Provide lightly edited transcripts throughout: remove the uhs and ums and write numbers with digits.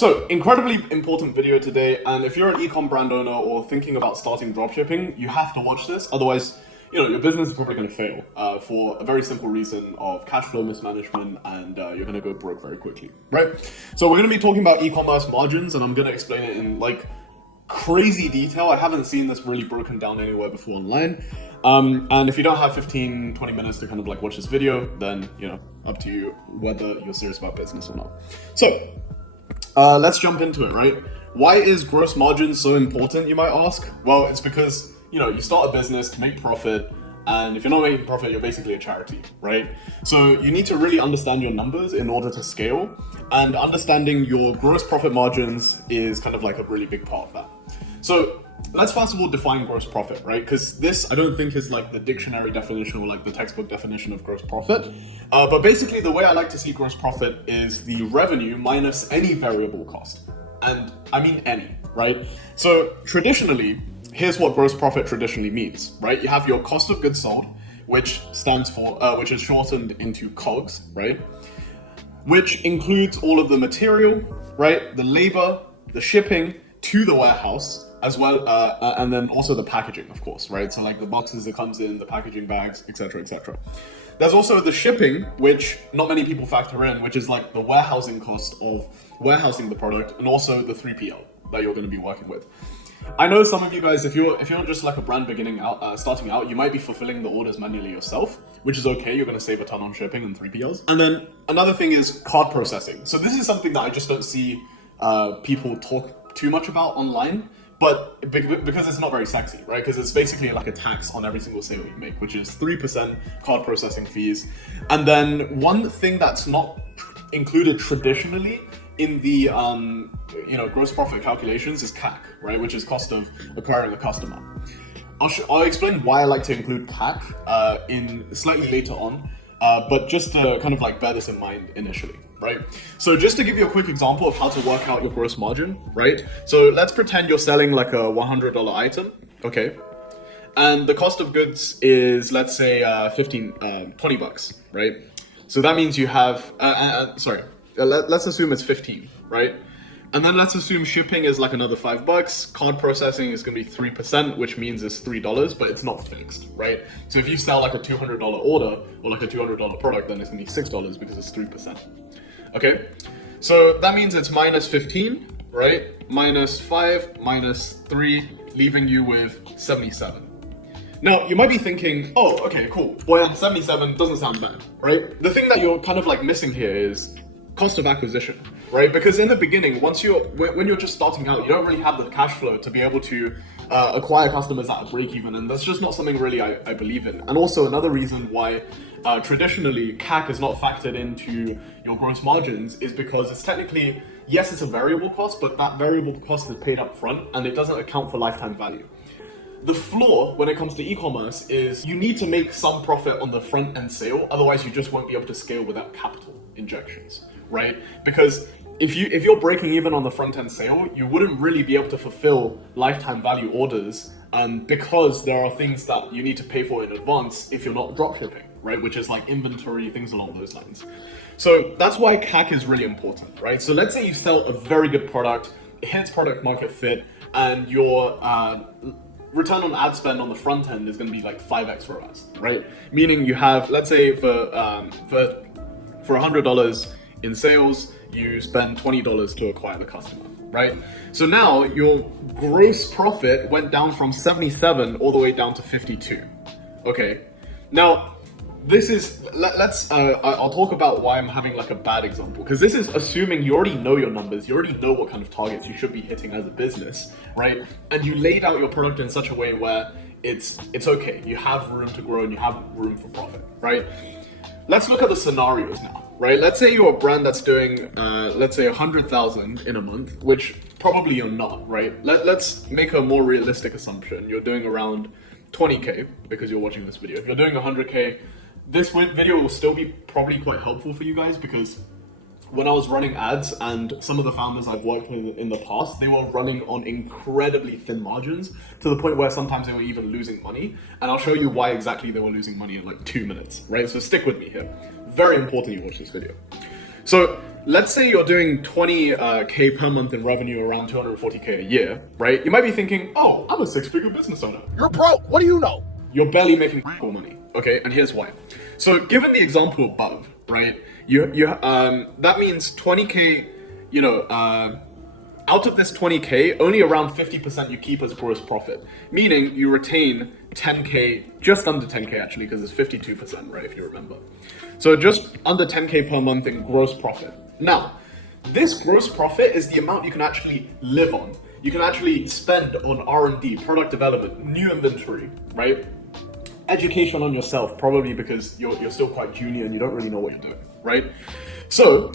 So, incredibly important video today, and if you're an ecom brand owner or thinking about starting dropshipping, you have to watch this. Otherwise, your business is probably going to fail for a very simple reason of cash flow mismanagement, and you're going to go broke very quickly, right? So we're going to be talking about e-commerce margins, and I'm going to explain it in like crazy detail. I haven't seen this really broken down anywhere before online. And if you don't have 15-20 minutes to kind of like watch this video, then up to you whether you're serious about business or not. So let's jump into it, right? Why is gross margin so important, you might ask? Well, it's because you start a business to make profit, and if you're not making profit, you're basically a charity, right? So you need to really understand your numbers in order to scale, and understanding your gross profit margins is kind of like a really big part of that. So let's first of all define gross profit, right? Because this I don't think is like the dictionary definition or like the textbook definition of gross profit. But basically the way I like to see gross profit is the revenue minus any variable cost. And I mean any, right? So traditionally, here's what gross profit traditionally means, right? You have your cost of goods sold, which stands for, which is shortened into COGS, right? Which includes all of the material, right? The labor, the shipping to the warehouse, as well, and then also the packaging, of course, right? So like the boxes that comes in, the packaging bags, etc., etc. There's also the shipping, which not many people factor in, which is like the warehousing cost of warehousing the product, and also the 3PL that you're going to be working with. I know some of you guys, if you're just like a brand starting out, you might be fulfilling the orders manually yourself, which is okay. You're going to save a ton on shipping and 3PLs. And then another thing is card processing. So this is something that I just don't see people talk too much about online. But because it's not very sexy, right? Because it's basically like a tax on every single sale you make, which is 3% card processing fees. And then one thing that's not included traditionally in the gross profit calculations is CAC, right? Which is cost of acquiring a customer. I'll explain why I like to include CAC in slightly later on, but just to kind of like bear this in mind initially. Right? So just to give you a quick example of how to work out your gross margin, right? So let's pretend you're selling like a $100 item, okay? And the cost of goods is, let's say, $20, right? So that means you have, let's assume it's 15, right? And then let's assume shipping is like another $5. Card processing is going to be 3%, which means it's $3, but it's not fixed, right? So if you sell like a $200 order or like a $200 product, then it's going to be $6 because it's 3%. Okay, so that means it's minus 15, right? Minus 5, minus 3, leaving you with 77. Now, you might be thinking, oh, okay, cool. Well, 77 doesn't sound bad, right? The thing that you're kind of like missing here is cost of acquisition, right? Because in the beginning, when you're just starting out, you don't really have the cash flow to be able to acquire customers at a break even, and that's just not something really I believe in. And also another reason why traditionally CAC is not factored into your gross margins is because it's technically, yes, it's a variable cost, but that variable cost is paid up front and it doesn't account for lifetime value. The flaw when it comes to e-commerce is you need to make some profit on the front end sale, otherwise you just won't be able to scale without capital injections, right? Because if you're breaking even on the front end sale, you wouldn't really be able to fulfill lifetime value orders, because there are things that you need to pay for in advance if you're not dropshipping, right? Which is like inventory, things along those lines. So that's why CAC is really important, right? So let's say you sell a very good product, it hits product market fit, and your return on ad spend on the front end is going to be like 5x ROAS, right? Meaning you have, let's say for $100 in sales, you spend $20 to acquire the customer, right? So now your gross profit went down from 77 all the way down to 52. Okay. Now, this is, I'll talk about why I'm having like a bad example, because this is assuming you already know your numbers, you already know what kind of targets you should be hitting as a business, right? And you laid out your product in such a way where it's okay, you have room to grow and you have room for profit, right? Let's look at the scenarios now, right? Let's say you're a brand that's doing, let's say 100,000 in a month, which probably you're not, right? Let's make a more realistic assumption. You're doing around 20K because you're watching this video. If you're doing 100K, this video will still be probably quite helpful for you guys, because when I was running ads and some of the founders I've worked with in the past, they were running on incredibly thin margins to the point where sometimes they were even losing money. And I'll show you why exactly they were losing money in like 2 minutes, right? So stick with me here. Very important you watch this video. So let's say you're doing 20K per month in revenue, around 240K a year, right? You might be thinking, oh, I'm a six-figure business owner. You're broke. What do you know? You're barely making more money, okay? And here's why. So given the example above, right, that means 20K, out of this 20K, only around 50% you keep as gross profit, meaning you retain 10K, just under 10K actually, because it's 52%, right, if you remember. So just under 10K per month in gross profit. Now, this gross profit is the amount you can actually live on. You can actually spend on R&D, product development, new inventory, right? Education on yourself, probably because you're still quite junior and you don't really know what you're doing, right? So,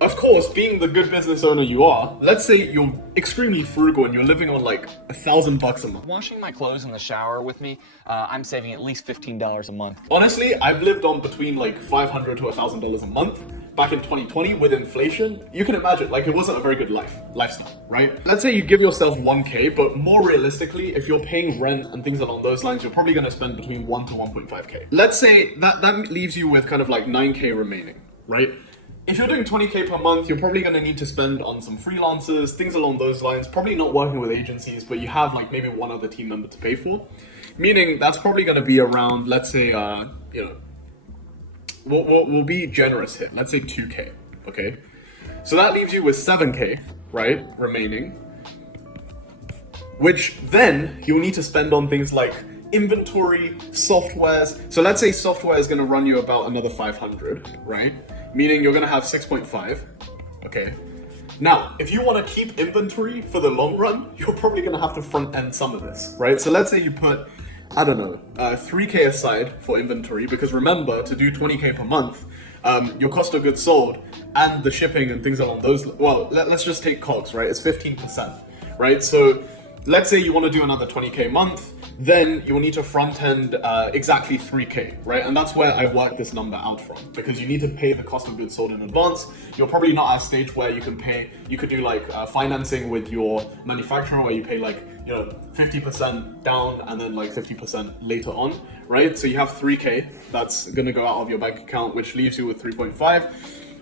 of course, being the good business owner you are, let's say you're extremely frugal and you're living on like $1,000 a month. Washing my clothes in the shower with me, I'm saving at least $15 a month. Honestly, I've lived on between like $500 to $1,000 a month back in 2020 with inflation. You can imagine, like, it wasn't a very good lifestyle, right? Let's say you give yourself 1K, but more realistically, if you're paying rent and things along those lines, you're probably gonna spend between 1 to 1.5K. Let's say that leaves you with kind of like 9K remaining, right? If you're doing 20K per month, you're probably gonna need to spend on some freelancers, things along those lines, probably not working with agencies, but you have like maybe one other team member to pay for. Meaning that's probably gonna be around, let's say, we'll be generous here. Let's say 2K, okay? So that leaves you with 7K, right, remaining, which then you'll need to spend on things like inventory, softwares. So let's say software is gonna run you about another 500, right? Meaning you're gonna have 6.5, okay? Now, if you wanna keep inventory for the long run, you're probably gonna have to front end some of this, right? So let's say you put, 3K aside for inventory, because remember, to do 20K per month, your cost of goods sold and the shipping and things along those, let's just take COGS, right? It's 15%, right? So let's say you wanna do another 20K a month, then you will need to front end exactly 3K, right? And that's where I work this number out from, because you need to pay the cost of goods sold in advance. You're probably not at a stage where you could do like financing with your manufacturer, where you pay like 50% down and then like 50% later on, right? So you have 3K that's gonna go out of your bank account, which leaves you with 3.5.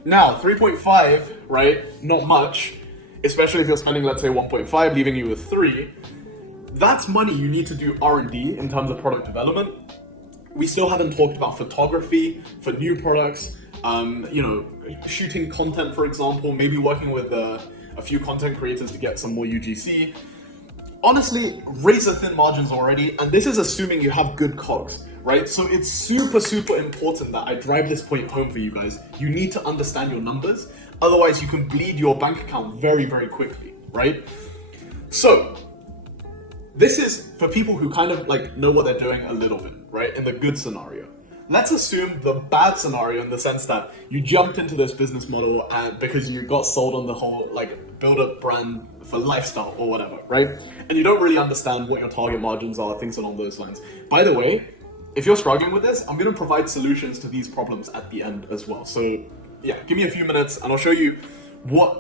Now 3.5, right? Not much, especially if you're spending, let's say 1.5, leaving you with 3. That's money you need to do R&D in terms of product development. We still haven't talked about photography for new products, shooting content, for example, maybe working with a few content creators to get some more UGC. Honestly, razor thin margins already, and this is assuming you have good COGS, right? So it's super, super important that I drive this point home for you guys. You need to understand your numbers, otherwise you can bleed your bank account very, very quickly, right? So, this is for people who kind of like know what they're doing a little bit, right? In the good scenario. Let's assume the bad scenario in the sense that you jumped into this business model and because you got sold on the whole like build up brand for lifestyle or whatever, right? And you don't really understand what your target margins are, things along those lines. By the way, if you're struggling with this, I'm gonna provide solutions to these problems at the end as well. So yeah, give me a few minutes and I'll show you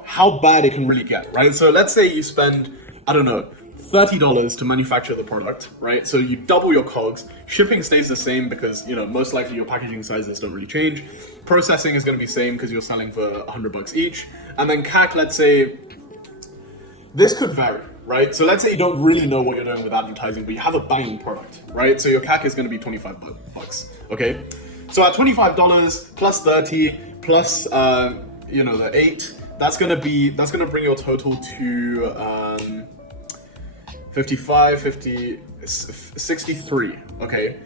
how bad it can really get, right? So let's say you spend, $30 to manufacture the product, right? So you double your COGS, shipping stays the same because, most likely your packaging sizes don't really change. Processing is gonna be same because you're selling for $100 each. And then CAC, let's say, this could vary, right? So let's say you don't really know what you're doing with advertising, but you have a banging product, right? So your CAC is gonna be $25, okay? So at $25 plus 30 plus, the 8, that's gonna bring your total to, 55, 50, 63, okay?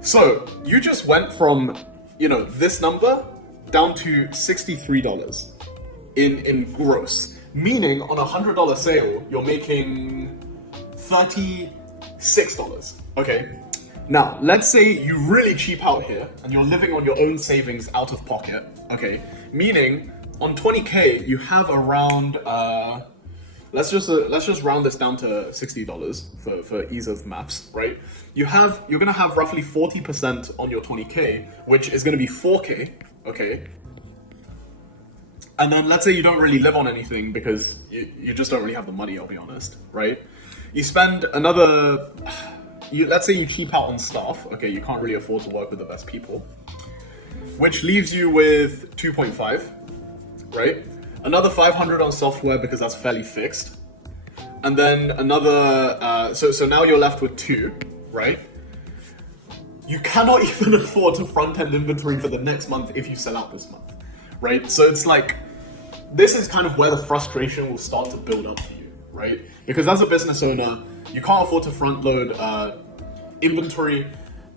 So you just went from, this number down to $63 in gross, meaning on a $100 sale, you're making $36, okay? Now, let's say you really cheap out here and you're living on your own savings out of pocket, okay? Meaning on 20K, you have around, let's just round this down to $60 for ease of maths, right? You're gonna have roughly 40% on your 20K, which is gonna be 4K, okay? And then let's say you don't really live on anything because you just don't really have the money, I'll be honest, right? You spend let's say you cheap out on staff, okay? You can't really afford to work with the best people. which leaves you with 2.5, right? Another 500 on software because that's fairly fixed. And then another, so now you're left with 2, right? You cannot even afford to front-end inventory for the next month if you sell out this month, right? So it's like, this is kind of where the frustration will start to build up for you, right? Because as a business owner, you can't afford to front-load inventory,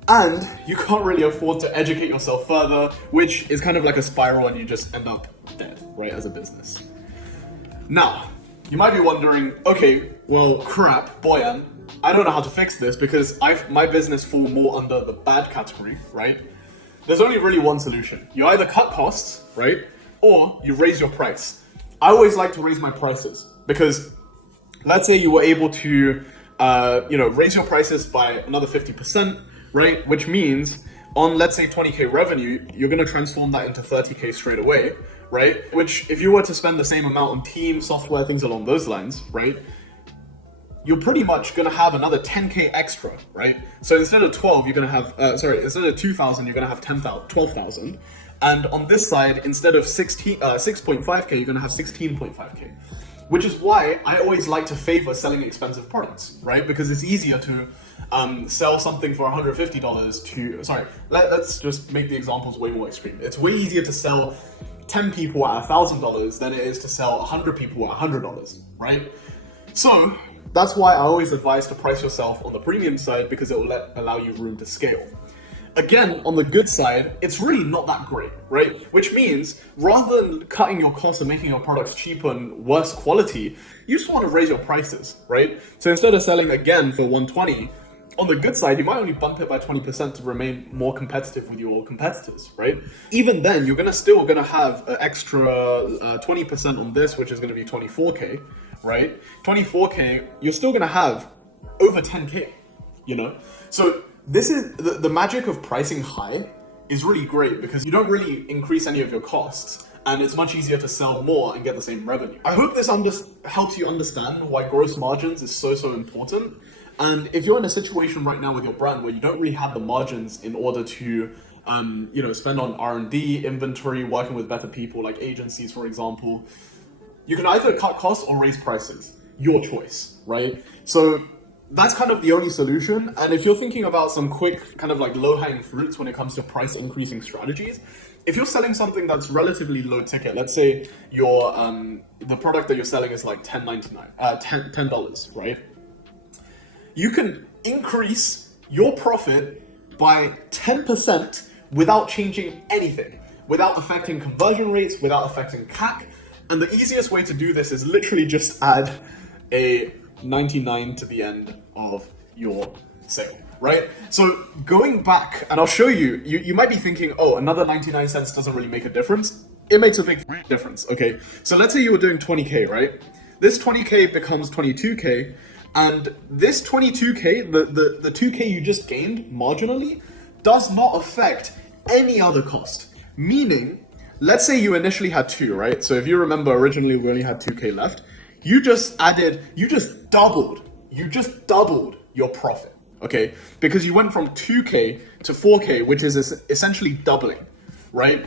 and you can't really afford to educate yourself further, which is kind of like a spiral and you just end up dead, right, as a business. Now, you might be wondering, okay, well, crap, Boyan, I don't know how to fix this because my business falls more under the bad category, right? There's only really one solution. You either cut costs, right, or you raise your price. I always like to raise my prices because let's say you were able to, raise your prices by another 50%, right? Which means on, let's say, 20K revenue, you're going to transform that into 30K straight away, right? Which if you were to spend the same amount on team, software, things along those lines, right? You're pretty much going to have another 10K extra, right? So instead of 12, you're going to have, instead of 2,000, you're going to have 12,000. And on this side, instead of 6.5K, you're going to have 16.5K. Which is why I always like to favor selling expensive products, right? Because it's easier to sell something for $150 to, let's just make the examples way more extreme. It's way easier to sell 10 people at $1,000 than it is to sell 100 people at $100, right? So that's why I always advise to price yourself on the premium side because it will allow you room to scale. Again, on the good side, it's really not that great, right? Which means rather than cutting your costs and making your products cheaper and worse quality, you just want to raise your prices, right? So instead of selling again for 120, on the good side, you might only bump it by 20% to remain more competitive with your competitors, right? Even then, you're still gonna have an extra 20% on this, which is gonna be 24K, right? 24K, you're still gonna have over 10K, So this is the magic of pricing high is really great because you don't really increase any of your costs and it's much easier to sell more and get the same revenue. I hope this helps you understand why gross margins is so important. And if you're in a situation right now with your brand where you don't really have the margins in order to spend on R&D, inventory, working with better people like agencies, for example, you can either cut costs or raise prices. Your choice, right? So that's kind of the only solution. And if you're thinking about some quick kind of like low-hanging fruits when it comes to price increasing strategies, if you're selling something that's relatively low ticket, let's say your the product that you're selling is like $10, right? You can increase your profit by 10% without changing anything, without affecting conversion rates, without affecting CAC. And the easiest way to do this is literally just add a 99 to the end of your sale, right? So going back, and I'll show you, you might be thinking, oh, another 99 cents doesn't really make a difference. It makes a big difference, okay? So let's say you were doing 20K, right? This 20K becomes 22K, and this 22K, the 2K you just gained marginally, does not affect any other cost. Meaning, let's say you initially had 2, right? So if you remember, originally we only had 2K left. You just doubled your profit, okay? Because you went from 2K to 4K, which is essentially doubling, right?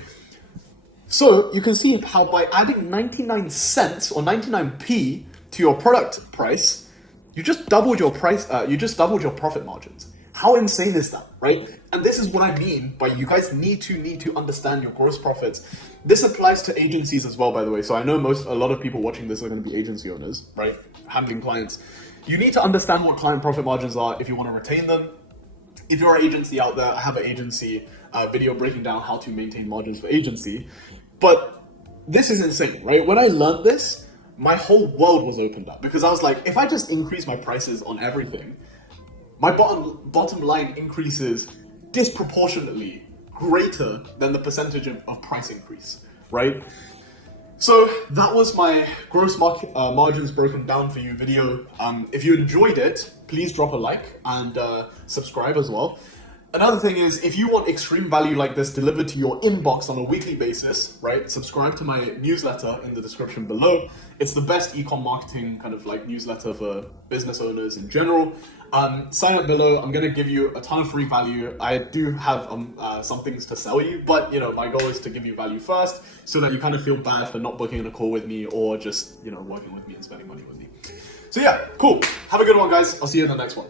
So you can see how by adding 99 cents or 99p to your product price, you just doubled your price, you just doubled your profit margins. How insane is that, right? And this is what I mean by you guys need to understand your gross profits. This applies to agencies as well, by the way. So I know a lot of people watching this are going to be agency owners, right? Handling clients. You need to understand what client profit margins are if you want to retain them. If you're an agency out there, I have an agency video breaking down how to maintain margins for agency. But this is insane, right? When I learned this, my whole world was opened up because I was like, if I just increase my prices on everything, my bottom line increases disproportionately greater than the percentage of price increase, right? So that was my gross margins broken down for you video. If you enjoyed it, please drop a like and subscribe as well. Another thing is, if you want extreme value like this delivered to your inbox on a weekly basis, right, subscribe to my newsletter in the description below. It's the best ecom marketing kind of like newsletter for business owners in general. Sign up below. I'm gonna give you a ton of free value. I do have some things to sell you, but my goal is to give you value first, so that you kind of feel bad for not booking a call with me or just working with me and spending money with me. So yeah, cool. Have a good one, guys. I'll see you in the next one.